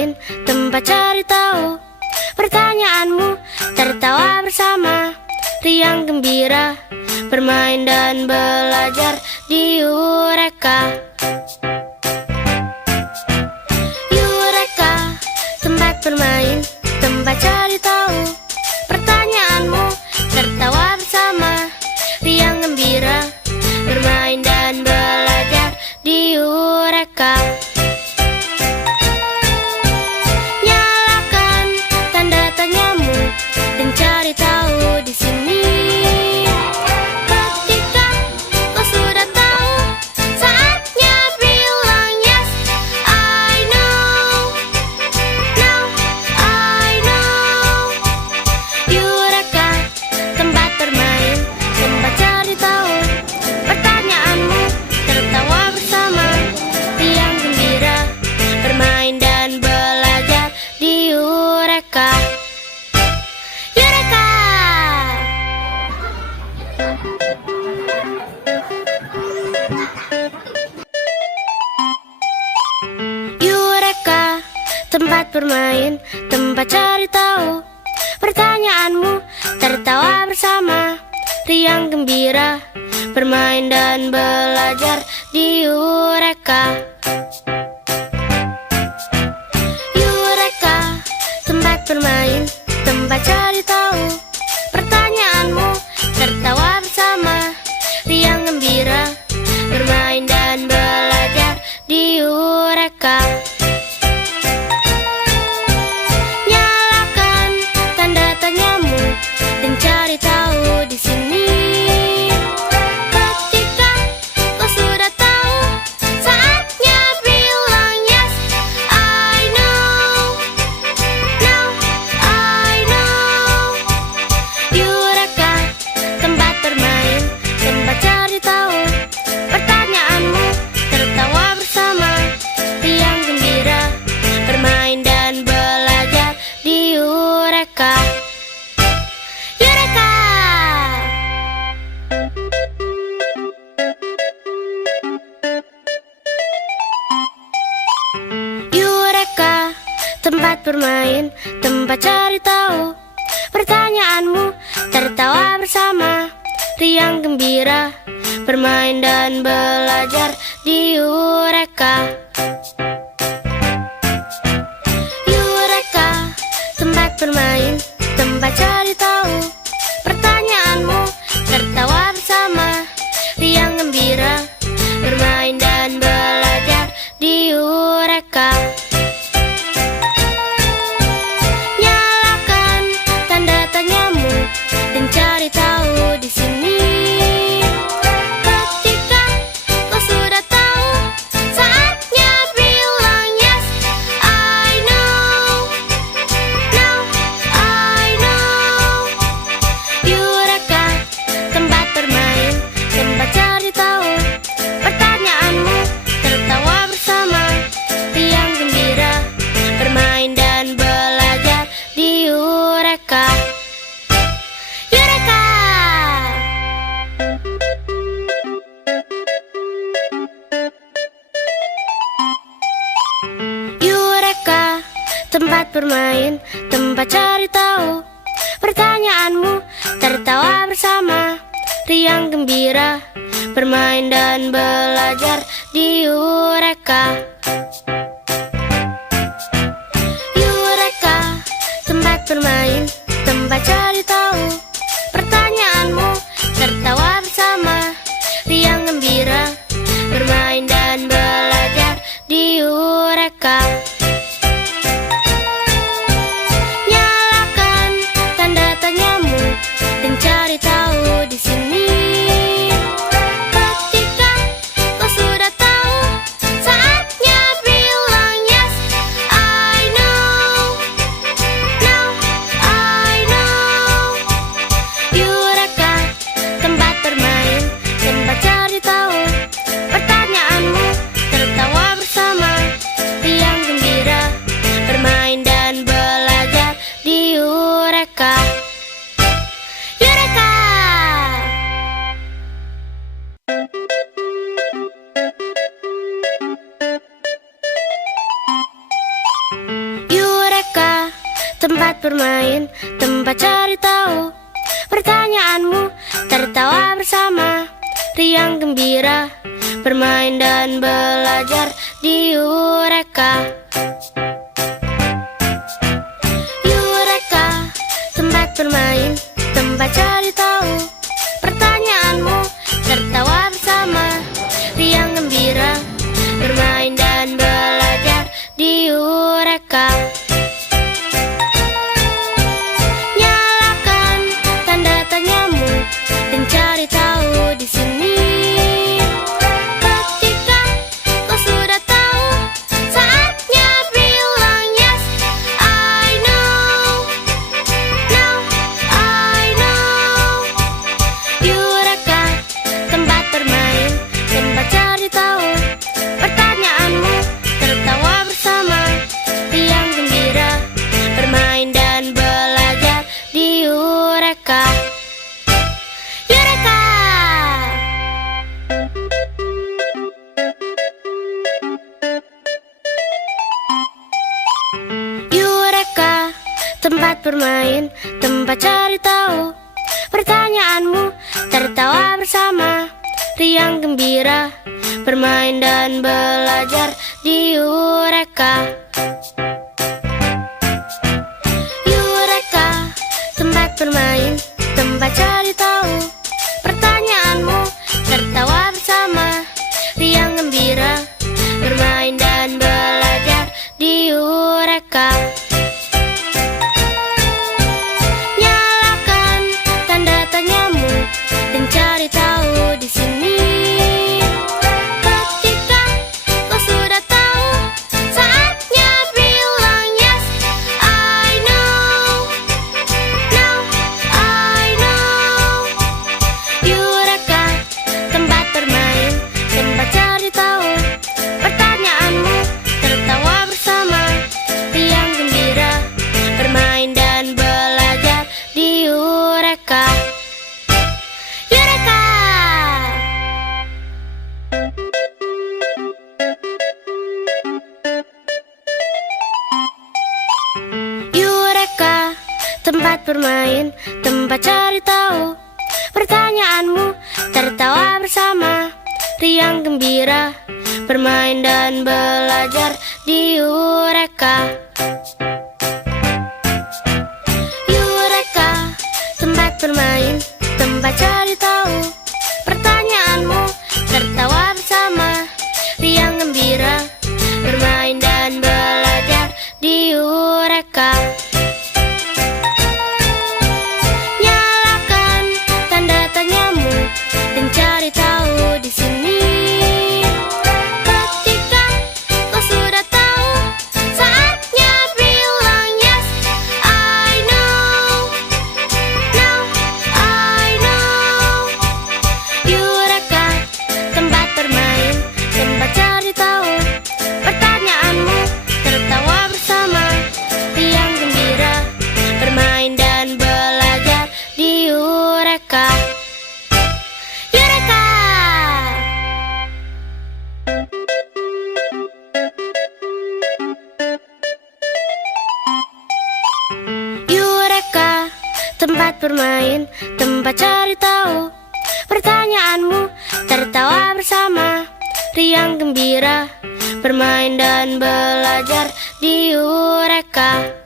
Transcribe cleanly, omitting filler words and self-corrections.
bermain, tempat cari tahu pertanyaanmu, tertawa bersama, riang gembira, bermain dan belajar di Eureka. Eureka, tempat bermain, tempat cari tahu pertanyaanmu, tertawa bersama, riang gembira, bermain dan belajar di Eureka. Nyalakan tanda tanyamu dan cari tahu di sini. Ketika kau sudah tahu, saatnya bilang yes. I know, now I know. Eureka, tempat bermain, tempat cari tahu pertanyaanmu, tertawa bersama, riang gembira, bermain dan belajar di Eureka. Eureka! Eureka, tempat bermain, tempat cari tahu pertanyaanmu, tertawa bersama, riang gembira, bermain dan belajar di Eureka. Eureka, tempat bermain, tempat cari tahu pertanyaanmu, tertawa bersama, riang gembira, bermain dan belajar di Eureka. Nyalakan tanda tanyamu dan cari tahu di sini. Ketika kau sudah tahu, saatnya bilang yes. I know, now I know. Eureka, tempat bermain, tempat cari tahu pertanyaanmu, tertawa bersama, riang gembira, bermain dan belajar di Eureka. Eureka! Eureka, tempat bermain, tempat cari tahu pertanyaanmu, tertawa bersama, riang gembira, bermain dan belajar di Eureka. Eureka, tempat bermain, tempat cari tahu pertanyaanmu, tertawa bersama, riang gembira, bermain dan belajar di Eureka. Nyalakan tanda tanyamu dan cari tahu di sini. Ketika kau sudah tahu, saatnya bilang yes. I know, now I know. Eureka, tempat bermain, tempat cari tahu pertanyaanmu, tertawa bersama, riang gembira, bermain dan belajar di Eureka. Eureka! Eureka, tempat bermain, tempat cari tahu pertanyaanmu, tertawa bersama, riang gembira, bermain dan belajar di Eureka. Eureka, tempat bermain, tempat cari tahu pertanyaanmu, tertawa bersama, riang gembira, bermain dan belajar di Eureka. Nyalakan tanda tanyamu dan cari tahu di sini. Ketika kau sudah tahu, saatnya bilang yes. I know, now I know. tempat bermain, tempat cari tahu. Pertanyaanmu, tertawa bersama, riang gembira, bermain dan belajar di Eureka. Eureka, tempat bermain, tempat cari tahu. Pertanyaanmu, tertawa bersama, riang gembira, bermain dan belajar di Eureka. Nyalakan tanda tanyamu dan cari tahu di sini. Ketika kau sudah tahu, saatnya bilang yes. I know, now I know. Eureka, tempat bermain, tempat cari tahu. Pertanyaanmu, tertawa bersama, riang gembira, bermain dan belajar di Eureka. Eureka! Eureka, tempat bermain, tempat cari tahu. Pertanyaanmu, tertawa bersama, riang gembira, bermain dan belajar di Eureka. Eureka, tempat bermain, tempat cari tahu. Pertanyaanmu, tertawa bersama, riang gembira, bermain dan belajar di Eureka. Nyalakan tanda tanyamu dan cari tahu di sini. Ketika kau sudah tahu, saatnya bilang yes. I know, now I know. Eureka, tempat bermain, tempat cari tahu. Pertanyaanmu, tertawa bersama, riang gembira, bermain dan belajar di Eureka. Eureka! Eureka, tempat bermain, tempat cari tahu. Pertanyaanmu, tertawa bersama, riang gembira, bermain dan belajar di Eureka. Eureka, tempat bermain, tempat cari tahu. Pertanyaanmu, tertawa bersama, riang gembira, bermain dan belajar di Eureka. Nyalakan tanda tanyamu dan cari tahu di sini. Ketika kau sudah tahu, saatnya bilang yes. I know, now I know. Eureka, tempat bermain, tempat cari tahu. Pertanyaanmu, tertawa bersama, riang gembira, bermain dan belajar di Eureka. Eureka! Eureka, tempat bermain, tempat cari tahu. Pertanyaanmu, tertawa bersama, riang gembira, bermain dan belajar di Eureka.